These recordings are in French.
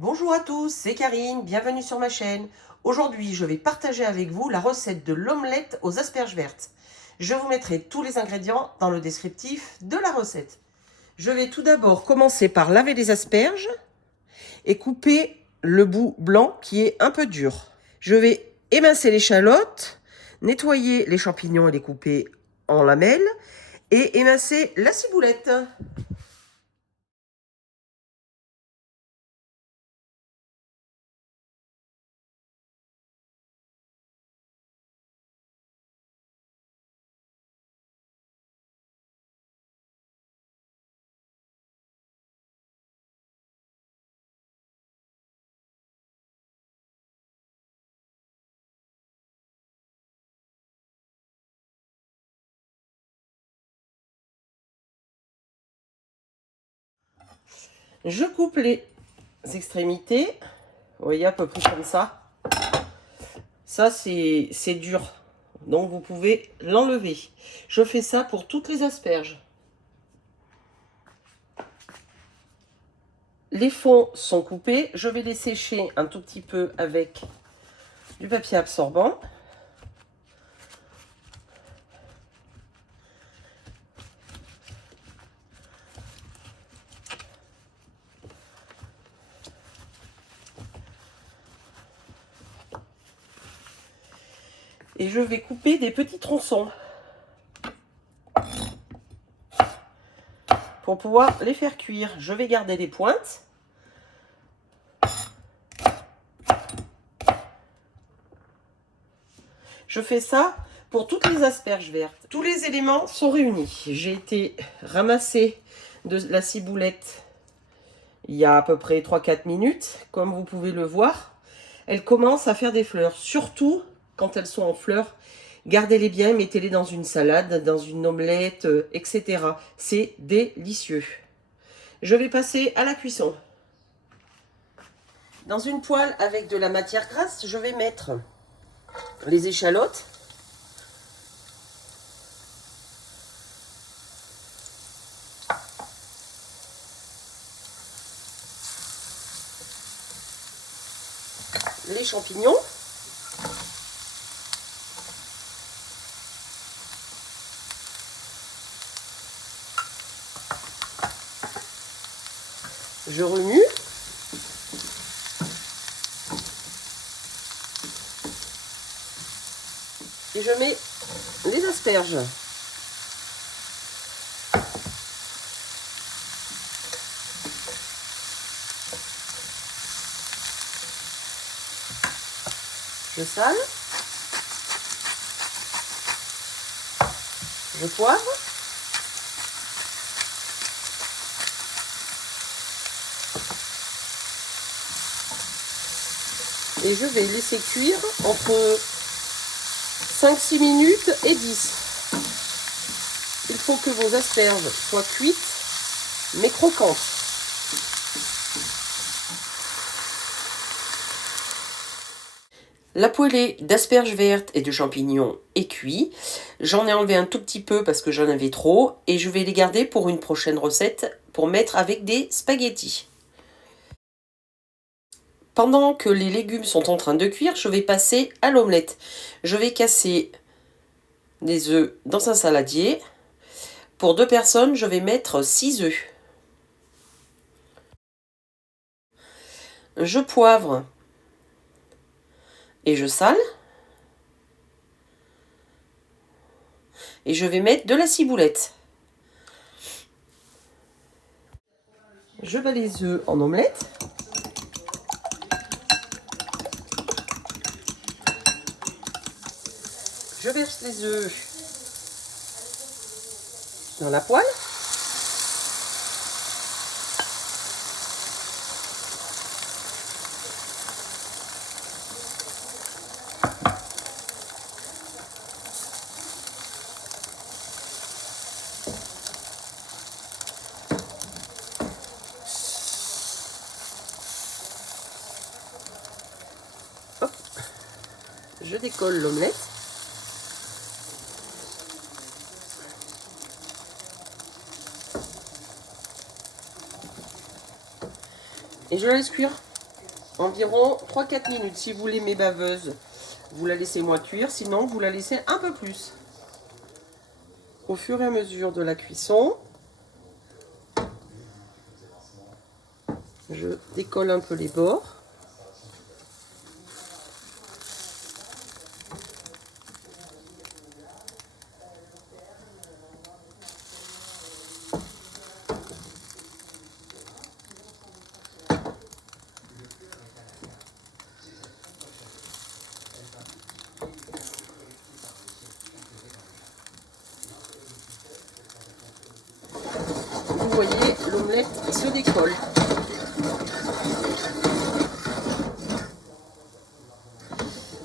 Bonjour à tous, c'est Karine, bienvenue sur ma chaîne. Aujourd'hui, je vais partager avec vous la recette de l'omelette aux asperges vertes. Je vous mettrai tous les ingrédients dans le descriptif de la recette. Je vais tout d'abord commencer par laver les asperges et couper le bout blanc qui est un peu dur. Je vais émincer l'échalote, nettoyer les champignons et les couper en lamelles et émincer la ciboulette. Je coupe les extrémités, vous voyez, à peu près comme ça. Ça, c'est dur, donc vous pouvez l'enlever. Je fais ça pour toutes les asperges. Les fonds sont coupés, je vais les sécher un tout petit peu avec du papier absorbant. Et je vais couper des petits tronçons pour pouvoir les faire cuire. Je vais garder les pointes. Je fais ça pour toutes les asperges vertes. Tous les éléments sont réunis. J'ai été ramasser de la ciboulette il y a à peu près 3-4 minutes. Comme vous pouvez le voir, elles commencent à faire des fleurs. Surtout quand elles sont en fleurs, gardez-les bien, mettez-les dans une salade, dans une omelette, etc. C'est délicieux. Je vais passer à la cuisson. Dans une poêle avec de la matière grasse, je vais mettre les échalotes. Les champignons. Je remue. Et je mets les asperges. Je sale. Je poivre. Et je vais laisser cuire entre 5-6 minutes et 10. Il faut que vos asperges soient cuites, mais croquantes. La poêlée d'asperges vertes et de champignons est cuite. J'en ai enlevé un tout petit peu parce que j'en avais trop. Et je vais les garder pour une prochaine recette pour mettre avec des spaghettis. Pendant que les légumes sont en train de cuire, je vais passer à l'omelette. Je vais casser des œufs dans un saladier. Pour 2 personnes, je vais mettre 6 œufs. Je poivre et je sale. Et je vais mettre de la ciboulette. Je bats les œufs en omelette. Je verse les œufs dans la poêle. Hop. Je décolle l'omelette. Et je la laisse cuire environ 3-4 minutes. Si vous l'aimez baveuse, vous la laissez moins cuire, sinon vous la laissez un peu plus. Au fur et à mesure de la cuisson, je décolle un peu les bords. Vous voyez, l'omelette se décolle.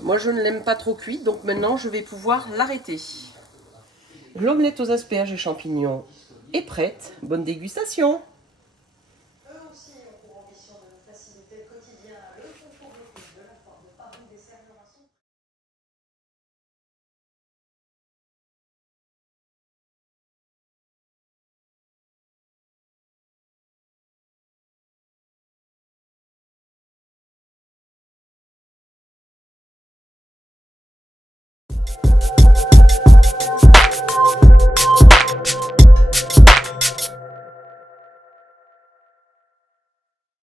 Moi, je ne l'aime pas trop cuite, donc maintenant, je vais pouvoir l'arrêter. L'omelette aux asperges et champignons est prête. Bonne dégustation!